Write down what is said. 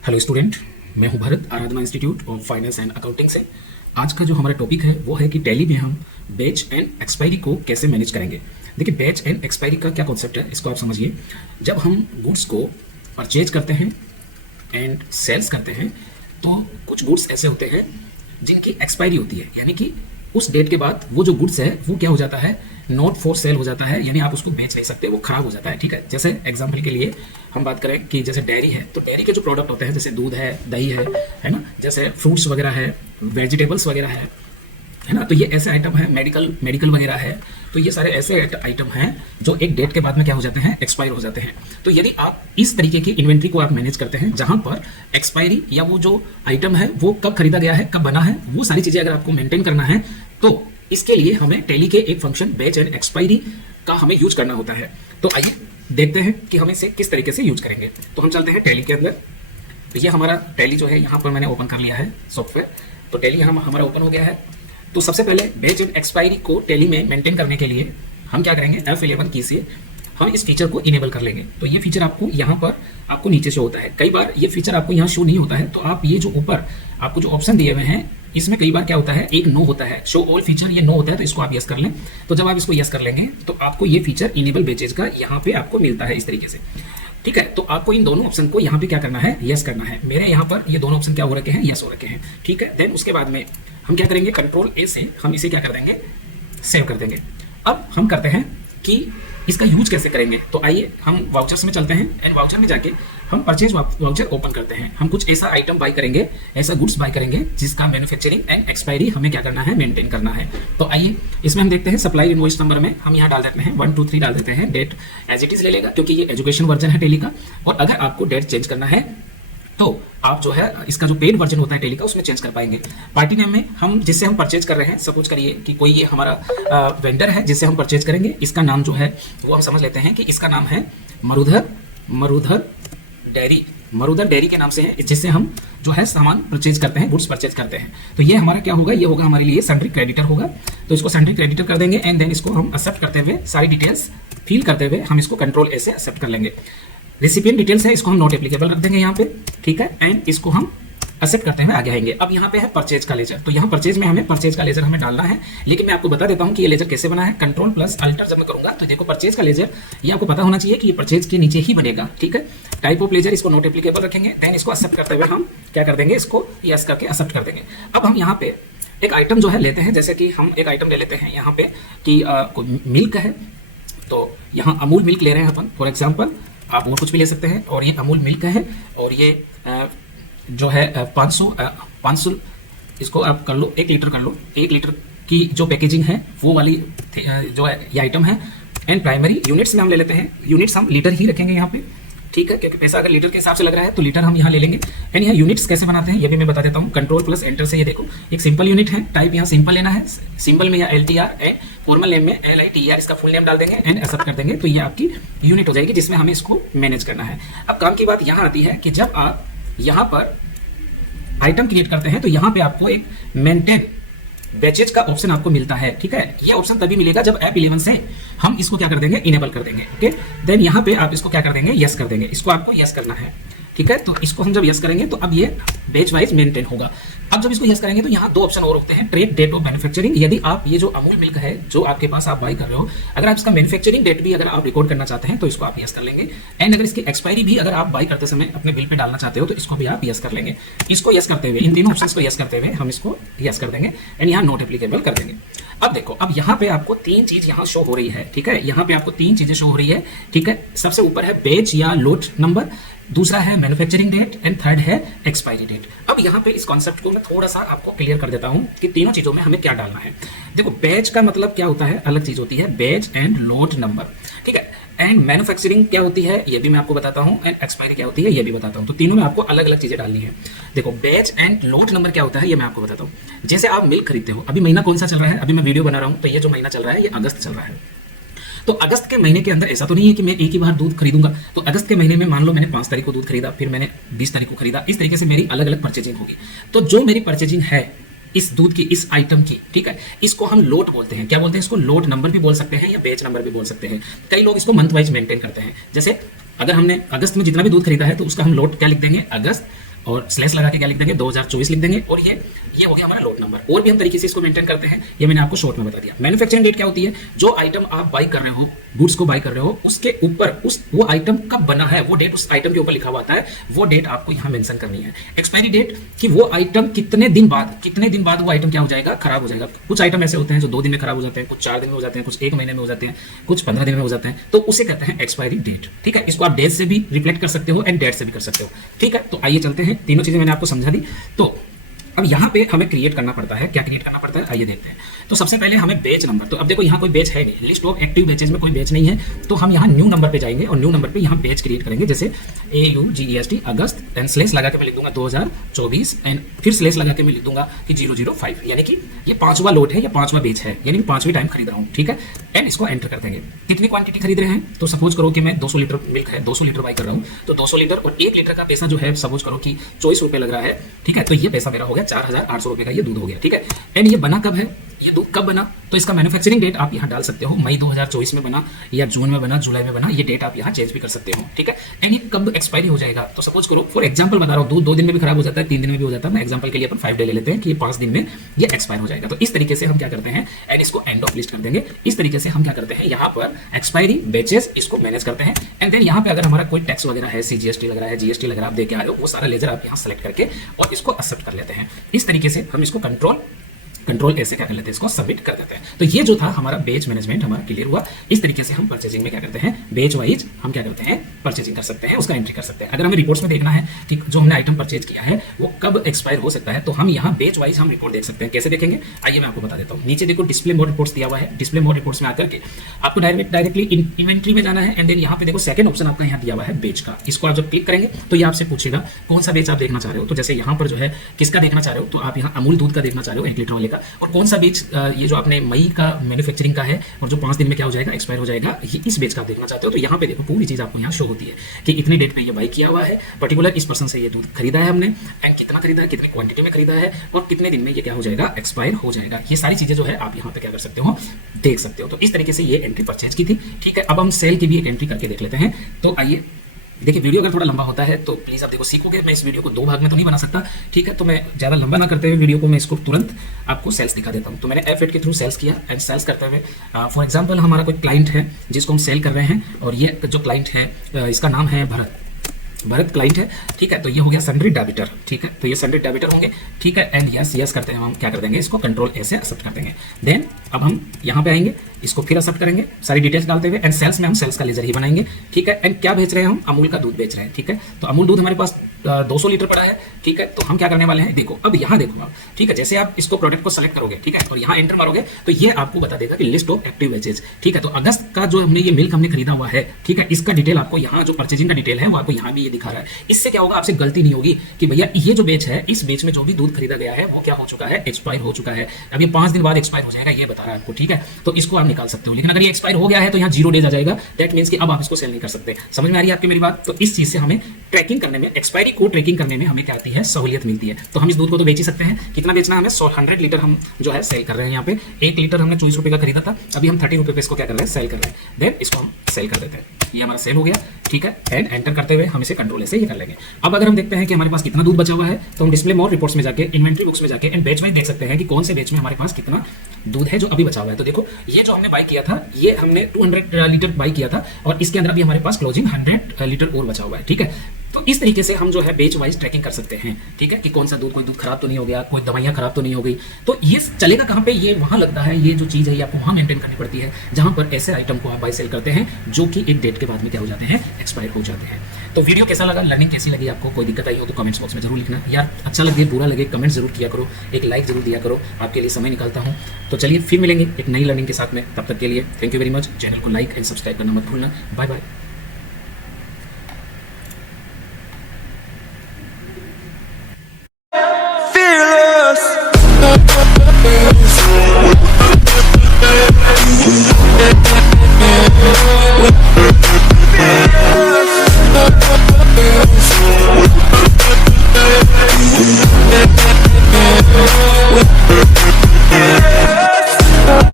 Hello student, मैं हूं Bharat, Aradhana institute of finance and accounting से। आज का जो हमारा टॉपिक है वो है कि टैली में हम बैच एंड एक्सपायरी को कैसे मैनेज करेंगे। देखिए, बैच एंड एक्सपायरी का क्या कॉन्सेप्ट है, इसको आप समझिए। जब हम गुड्स को परचेज करते हैं एंड सेल्स करते हैं तो कुछ गुड्स ऐसे होते हैं जिनकी एक्सपायरी होती है, यानी कि उस डेट के बाद वो जो गुड्स है वो क्या हो जाता है, नॉट फॉर सेल हो जाता है, यानी आप उसको बेच नहीं सकते, वो खराब हो जाता है। ठीक है, जैसे एग्जांपल के लिए हम बात करें कि जैसे डेयरी है, तो डेयरी के जो प्रोडक्ट होते हैं जैसे दूध है, दही है ना, जैसे फ्रूट्स वगैरह है, वेजिटेबल्स वगैरह है ना, तो ये ऐसे आइटम है, मेडिकल वगैरह है, तो ये सारे ऐसे आइटम हैं जो एक डेट के बाद में क्या हो जाते हैं, एक्सपायर हो जाते हैं। तो यदि आप इस तरीके की इन्वेंट्री को आप मैनेज करते हैं जहां पर एक्सपायरी या वो जो आइटम है वो कब खरीदा गया है, कब बना है, वो सारी चीजें अगर आपको मेंटेन करना है तो इसके लिए हमें टैली के एक फंक्शन बैच एंड एक्सपायरी का हमें यूज करना होता है। तो आइए देखते हैं कि हम इसे किस तरीके से यूज करेंगे। तो हम चलते हैं टैली के अंदर। तो ये हमारा टैली जो है यहाँ पर मैंने ओपन कर लिया है सॉफ्टवेयर। तो टैली यहाँ हमारा ओपन हो गया है। तो सबसे पहले बैच एंड एक्सपायरी को टैली में मेंटेन करने के लिए हम क्या करेंगे, F11 की से हम इस फीचर को इनेबल कर लेंगे। तो ये फीचर आपको यहाँ पर आपको नीचे शो होता है। कई बार ये फीचर आपको यहाँ शो नहीं होता है, तो आप ये जो ऊपर आपको जो ऑप्शन दिए हुए हैं इसमें कई बार क्या होता है, एक नो होता है, शो ऑल फीचर, ये नो होता है, तो इसको आप यस कर लें। तो जब आप इसको यस कर लेंगे तो आपको ये फीचर इनेबल बेचेज का यहाँ पे आपको मिलता है इस तरीके से। ठीक है, तो आपको इन दोनों ऑप्शन को यहाँ पे क्या करना है, यस करना है। मेरे यहाँ पर ये दोनों ऑप्शन क्या हो रखे हैं, यस हो रखे हैं। ठीक है, देन उसके बाद में हम क्या करेंगे, कंट्रोल ए से हम इसे क्या कर देंगे, सेव कर देंगे। अब हम करते हैं कि इसका यूज कैसे करेंगे। तो आइए हम वाउचर्स में चलते हैं एंड वाउचर में जाके हम परचेज वाउचर ओपन करते हैं। हम कुछ ऐसा आइटम बाय करेंगे, ऐसा गुड्स बाय करेंगे जिसका मैन्युफैक्चरिंग एंड एक्सपायरी हमें क्या करना है, मेंटेन करना है। तो आइए इसमें हम देखते हैं सप्लाई इनवॉइस नंबर में हम यहाँ डाल देते हैं 1 2 3 डाल देते हैं। डेट एज इट इज ले लेगा क्योंकि ये एजुकेशन वर्जन है टैली का। और अगर आपको डेट चेंज करना है तो आप जो है इसका जो पेड वर्जन होता है टैली का उसमें चेंज कर पाएंगे। पार्टी नेम में हम जिससे हम परचेज कर रहे हैं, सपोज करिए कि कोई ये हमारा वेंडर है जिससे हम परचेज करेंगे, इसका नाम जो है वो हम समझ लेते हैं कि इसका नाम है मरुधर डेयरी के नाम से है, जिससे हम जो है सामान परचेज करते हैं, गुड्स परचेज करते हैं। तो ये हमारा क्या होगा, ये होगा हमारे लिए सन्ड्री क्रेडिटर होगा। तो इसको सन्ड्री क्रेडिटर कर देंगे एंड देन इसको हम एक्सेप्ट करते हुए सारी डिटेल्स फिल करते हुए हम इसको कंट्रोल ए से एक्सेप्ट कर लेंगे। रेसिपिएंट डिटेल्स है, इसको हम नॉट एप्लीकेबल रख देंगे यहाँ पे। ठीक है, एंड इसको हम एक्सेप्ट करते हुए आगे आएंगे। अब यहाँ पे है परचेज का लेजर। तो यहाँ परचेज में हमें परचेज का लेजर हमें डालना है, लेकिन मैं आपको बता देता हूँ कि ये लेजर कैसे बना है। कंट्रोल प्लस अल्टर जब मैं करूंगा तो देखो परचेज का लेजर, ये आपको पता होना चाहिए कि ये परचेज के नीचे ही बनेगा। ठीक है, टाइप ऑफ लेजर, इसको नॉट एप्लीकेबल रखेंगे एंड इसको एक्सेप्ट करते हुए हम क्या कर देंगे, इसको यस करके एक्सेप्ट कर देंगे। अब हम यहाँ पे एक आइटम जो है लेते हैं, जैसे कि हम एक आइटम ले लेते हैं यहाँ पे कि मिल्क है। तो यहाँ अमूल मिल्क ले रहे हैं अपन फॉर एग्जाम्पल, आप और कुछ भी ले सकते हैं। और ये अमूल मिल्क है और ये जो है 500 इसको आप कर लो, 1 लीटर कर लो। 1 लीटर की जो पैकेजिंग है वो वाली जो है ये आइटम है। एंड प्राइमरी यूनिट्स में हम ले लेते हैं, यूनिट्स हम लीटर ही रखेंगे यहाँ पे। ठीक है, क्योंकि पैसा अगर लीटर के हिसाब से लग रहा है तो लीटर हम यहाँ ले लेंगे। एंड यहाँ यूनिट्स कैसे बनाते हैं ये भी मैं बता देता हूँ। कंट्रोल प्लस एंटर से ये देखो एक सिंपल यूनिट है, टाइप यहाँ सिंपल लेना है, सिंपल में या LTR एंड फॉर्मल नेम में LITER इसका फुल नेम डाल देंगे एंड एक्सेप्ट कर देंगे। तो ये आपकी यूनिट हो जाएगी जिसमें हमें इसको मैनेज करना है। अब काम की बात यहाँ आती है कि जब आप यहाँ पर आइटम क्रिएट करते हैं तो यहाँ पे आपको एक मेंटेन बैचेज का ऑप्शन आपको मिलता है। ठीक है, ये ऑप्शन तभी मिलेगा जब F11 से हम इसको क्या कर देंगे, इनेबल कर देंगे। ओके, देन यहाँ पे आप इसको क्या कर देंगे, यस कर देंगे। इसको आपको यस करना है। ठीक है, तो इसको हम जब यस करेंगे तो अब ये बैच वाइज मेंटेन होगा। अब जब इसको यस करेंगे तो यहाँ 2 ऑप्शन और होते हैं, ट्रेड डेट ऑफ मैन्युफैक्चरिंग। यदि आप ये जो अमूल मिल्क है जो आपके पास आप बाय कर रहे हो, अगर आप इसका मैन्युफैक्चरिंग डेट भी अगर आप रिकॉर्ड करना चाहते हैं तो इसको आप यस कर लेंगे। एंड अगर इसकी एक्सपायरी भी अगर आप बाय करते समय अपने बिल पे डालना चाहते हो तो इसको भी आप यस कर लेंगे। इसको यस करते हुए, इन तीनों ऑप्शंस को यस करते हुए हम इसको यस कर देंगे एंड यहाँ नोट एप्लीकेबल कर देंगे। अब देखो, अब यहाँ पे आपको 3 चीज यहाँ शो हो रही है। ठीक है, यहाँ पे आपको 3 चीजें शो हो रही है। ठीक है, सबसे ऊपर है बैच या लोट नंबर, दूसरा है मैन्युफैक्चरिंग डेट एंड थर्ड है एक्सपायरी डेट। अब यहाँ पे इस कॉन्सेप्ट को मैं थोड़ा सा आपको क्लियर कर देता हूँ कि तीनों चीजों में हमें क्या डालना है। देखो, बैच का मतलब क्या होता है, अलग चीज होती है, बैच एंड लोट नंबर। ठीक है, एंड मैन्युफैक्चरिंग क्या होती है ये भी मैं आपको बताता हूँ, एंड एक्सपायरी क्या होती है ये भी बताता हूँ। तो तीनों में आपको अलग अलग चीजें डालनी है। देखो, बैच एंड लोट नंबर क्या होता है ये मैं आपको बताता हूँ। जैसे आप मिल्क खरीदते हो, अभी महीना कौन सा चल रहा है, अभी मैं वीडियो बना रहा हूँ तो ये जो महीना चल रहा है ये अगस्त चल रहा है। तो अगस्त के महीने के अंदर ऐसा तो नहीं है कि मैं एक ही बार दूध खरीदूंगा। तो अगस्त के महीने में मान लो मैंने 5 तारीख को दूध खरीदा, फिर मैंने 20 तारीख को खरीदा, इस तरीके से मेरी अलग अलग परचेजिंग होगी। तो जो मेरी परचेजिंग है इस दूध की, इस आइटम की, ठीक है, इसको हम लोट बोलते हैं। क्या बोलते हैं इसको, लोट नंबर भी बोल सकते हैं या बैच नंबर भी बोल सकते हैं। कई लोग इसको मंथ वाइज मेंटेन करते हैं। जैसे अगर हमने अगस्त में जितना भी दूध खरीदा है तो उसका हम लोट क्या लिख देंगे, अगस्त, और स्लैश लगा के क्या लिख देंगे 2024 लिख देंगे, और ये हो गया हमारा लोड नंबर। और भी हम तरीके से इसको मेंटेन करते हैं, ये मैंने आपको शॉर्ट में बता दिया। मैन्युफैक्चरिंग डेट क्या होती है, जो आइटम आप बाई कर रहे हो, गुड्स को बाई कर रहे हो, उसके ऊपर वो आइटम कब बना है वो डेट उस आइटम के ऊपर लिखा हुआ आता है, वो डेट आपको यहाँ मेंशन करनी है। एक्सपायरी डेट कि वो आइटम कितने दिन बाद वो आइटम क्या हो जाएगा, खराब हो जाएगा। कुछ आइटम ऐसे होते हैं जो 2 दिन में खराब हो जाते हैं, कुछ 4 दिन में हो जाते हैं, कुछ 1 महीने में हो जाते हैं, कुछ 15 दिन में हो जाते हैं, तो उसे कहते हैं एक्सपायरी डेट। ठीक है, इसको आप डेट से भी रिफ्लेक्ट कर सकते हो एंड डेट से भी कर सकते हो। ठीक है, तो आइए चलते हैं, तीनों चीजें मैंने आपको समझा दी। तो अब यहाँ पे हमें क्रिएट करना पड़ता है, क्या क्रिएट करना पड़ता है आइए देखते हैं। तो सबसे पहले हमें बेच नंबर, तो अब देखो यहाँ कोई बेच है नहीं, लिस्ट ऑफ एक्टिव बेचेज में कोई बेच नहीं है, तो हम यहाँ न्यू नंबर पे जाएंगे और न्यू नंबर पे यहाँ बेच क्रिएट करेंगे, जैसे AUGEST अगस्त एंड स्लेस लगा के मैं लिख दूंगा 2024 एंड फिर स्लेस लगा के मैं लिख दूंगा कि 005, यानी कि ये 5वां लोट है या 5वां बेच है, यानी कि 5वीं टाइम खरीद रहा हूँ। ठीक है, एंड इसको एंटर कर देंगे। कितनी क्वांटिटी खरीद रहे हैं, तो सपोज करो कि मैं 200 लीटर मिल्क है, 200 लीटर बाई कर रहा हूँ, तो 200 लीटर और 1 लीटर का पैसा जो है सपोज करो कि 24 रुपये लग रहा है। ठीक है, तो ये पैसा मेरा हो गया 4800 रुपये का ये दूध हो गया। ठीक है, एंड ये बना कब है, ये दूध कब बना, तो इसका मैन्युफैक्चरिंग डेट आप यहाँ डाल सकते हो, मई 2024 में बना या जून में बना, जुलाई में बना, ये डेट आप यहाँ चेंज भी कर सकते हो। ठीक है, एंड ये कब एक्सपायरी हो जाएगा, तो सपोज करो फॉर एग्जांपल बता रहा हूँ, दूध 2 दिन में भी खराब हो जाता है, 3 दिन में भी हो जाता है, मैं एग्जांपल के लिए अपन 5 डे ले लेते हैं कि ये 5 दिन में ये एक्सपायर हो जाएगा। तो इस तरीके से हम क्या करते हैं, एंड इसको एंड ऑफ लिस्ट कर देंगे। इस तरीके से हम क्या करते हैं, यहाँ पर एक्सपायरी बेचेस इसको मैनेज करते हैं। एंड देन यहाँ पे अगर हमारा कोई टैक्स वगैरह है, CGST लग रहा है, GST लग रहा है, आप देके आ रहे हो, वो सारा लेजर आप यहाँ सेलेक्ट करके और इसको एक्सेप्ट कर लेते हैं। इस तरीके से हम इसको कंट्रोल ऐसे क्या कर लेते हैं, इसको सबमिट कर देते हैं। तो ये जो था हमारा बेच मैनेजमेंट हमारा क्लियर हुआ। इस तरीके से हम परचेजिंग में क्या करते हैं, बेच वाइज हम क्या करते हैं, परचेजिंग कर सकते हैं, उसका एंट्री कर सकते हैं। अगर हमें रिपोर्ट्स में देखना है कि जो हमने आइटम परचेज किया है वो कब एक्सपायर हो सकता है, तो हम यहाँ बेच वाइज हम रिपोर्ट देख सकते हैं। कैसे देखेंगे, आइए मैं आपको बता देता हूँ। नीचे देखो डिस्प्ले मोड रिपोर्ट्स दिया हुआ है, डिस्प्ले मोड रिपोर्ट्स में आकर के आपको डायरेक्टली इन्वेंट्री में जाना है, एंड देन यहाँ पे देखो सेकंड ऑप्शन आपका यहाँ दिया हुआ है बेच का। इसको आप जब क्लिक करेंगे तो ये आपसे पूछेगा कौन सा बेच आप देखना चाह रहे हो। तो जैसे यहाँ पर जो है किसका देखना चाह रहे हो, तो आप यहाँ अमूल दूध का देखना चाह रहे हो 1 लीटर वाले का, और कौन सा बेच ये जो आपने मई का मैन्युफैक्चरिंग का है और जो 5 दिन में क्या हो जाएगा, एक्सपायर हो जाएगा, ये इस बेच का आप देखना चाहते हो। तो यहाँ पे देखो पूरी चीज आपको यहाँ शो होती है कि इतने डेट पे ये बाई किया हुआ है, पर्टिकुलर इस पर्सन से ये दूध खरीदा है हमने, एंड कितना खरीदा है, कितनी क्वांटिटी में खरीदा है, और कितने दिन में ये क्या हो जाएगा, एक्सपायर हो जाएगा। ये सारी चीजें जो है आप यहाँ पे क्या कर सकते हो, देख सकते हो। तो इस तरीके से ये एंट्री परचेज की थी। ठीक है, अब हम सेल की भी एक एंट्री करके देख लेते हैं। तो आइए देखिए, वीडियो अगर थोड़ा लंबा होता है तो प्लीज़ आप देखो सीखोगे, मैं इस वीडियो को 2 भाग में तो नहीं बना सकता। ठीक है, तो मैं ज़्यादा लंबा ना करते हुए वीडियो को मैं इसको तुरंत आपको सेल्स दिखा देता हूँ। तो मैंने F8 के थ्रू सेल्स किया, एंड सेल्स करते हुए फॉर एग्जांपल हमारा कोई क्लाइंट है जिसको हम सेल कर रहे हैं, और ये जो क्लाइंट है इसका नाम है भरत क्लाइंट है। ठीक है, तो ये हो गया सन्ड्री डेबिटर। ठीक है, तो ये सन्ड्री डेबिटर होंगे। ठीक है, एंड यस करते हैं हम क्या कर देंगे, इसको कंट्रोल ए से एक्सेप्ट कर देंगे। देन अब हम यहाँ पे आएंगे, इसको फिर एक्सेप्ट करेंगे सारी डिटेल्स डालते हुए, एंड सेल्स में हम सेल्स का लेजर ही बनाएंगे। ठीक है, एंड क्या बेच रहे हैं हम, अमूल का दूध बेच रहे हैं। ठीक है, तो अमूल दूध हमारे पास 200 लीटर पड़ा है। ठीक है, तो हम क्या करने वाले हैं, देखो अब यहाँ देखो आप। ठीक है, जैसे आप इसको प्रोडक्ट को सेलेक्ट करोगे, ठीक है, और यहाँ एंटर मारोगे तो ये आपको बता देगा कि लिस्ट ऑफ एक्टिव बेचेज। ठीक है, तो अगस्त का जो हमने ये मिल्क हमने खरीदा हुआ है, ठीक है, इसका डिटेल आपको यहाँ जो परचेजिंग का डिटेल है वो आपको यहाँ भी ये दिखा रहा है। इससे क्या होगा, आपसे गलती नहीं होगी कि भैया ये जो बेच है, इस बेच में जो भी दूध खरीदा गया है वो क्या हो चुका है, एक्सपायर हो चुका है। अब ये 5 दिन बाद एक्सपायर हो जाएगा, ये बता रहा है आपको। ठीक है, तो इसको आप निकाल सकते हो, लेकिन अगर ये एक्सपायर हो गया है तो यहाँ 0 डेज आ जाएगा। दैट मीन्स कि अब आप इसको सेल नहीं कर सकते। समझ में आ रही है आपकी मेरी बात। तो इस चीज से हमें ट्रैकिंग करने में, एक्सपायरी को ट्रैकिंग करने में हमें क्या आती है, सहूलियत मिलती है। तो हम इस दूध को तो बेच ही सकते हैं। कितना बेचना है हमें, 100 लीटर हम जो है सेल कर रहे हैं। यहाँ पे 1 लीटर हमने 24 रुपये का खरीदा था, अभी हम 30 रुपये पे इसको क्या कर रहे हैं, सेल कर रहे हैं। देन इसको हम सेल कर देते हैं, ये हमारा सेल हो गया। ठीक है, एंड एंटर करते हुए हम इसे कंट्रोल से ये कर लेंगे। अब अगर हम देखते हैं कि हमारे पास कितना दूध बचा हुआ है, तो हम डिस्प्ले मोर रिपोर्ट्स में जाके इन्वेंट्री बुक्स में जाके एंड बेच वाइज देख सकते हैं कि कौन से बेच में हमारे पास कितना दूध है जो अभी बचा हुआ है। तो देखो ये जो हमने बाई किया था, ये हमने 200 लीटर बाई किया था, और इसके अंदर अभी हमारे पास क्लोजिंग 100 लीटर और बचा हुआ है। ठीक है, तो इस तरीके से हम जो है बेच वाइज ट्रैकिंग कर सकते हैं। ठीक है, कि कौन सा दूध, कोई दूध खराब तो नहीं हो गया, कोई दवाइयाँ खराब तो नहीं हो गई। तो ये चलेगा कहाँ पे, ये वहाँ लगता है, ये जो चीज़ है ये आपको वहाँ मेंटेन करनी पड़ती है जहाँ पर ऐसे आइटम को आप बाई सेल करते हैं जो कि एक डेट के बाद में क्या हो जाते हैं, एक्सपायर हो जाते हैं। तो वीडियो कैसा लगा, लर्निंग कैसी लगी आपको, कोई दिक्कत आई हो तो कमेंट्स बॉक्स में जरूर लिखना। यार अच्छा लगे बुरा लगे कमेंट जरूर किया करो, एक लाइक जरूर दिया करो, आपके लिए समय निकालता हूँ। तो चलिए फिर मिलेंगे एक नई लर्निंग के साथ में, तब तक के लिए thank you very much. Channel को लाइक एंड सब्सक्राइब करना मत भूलना। Bye bye.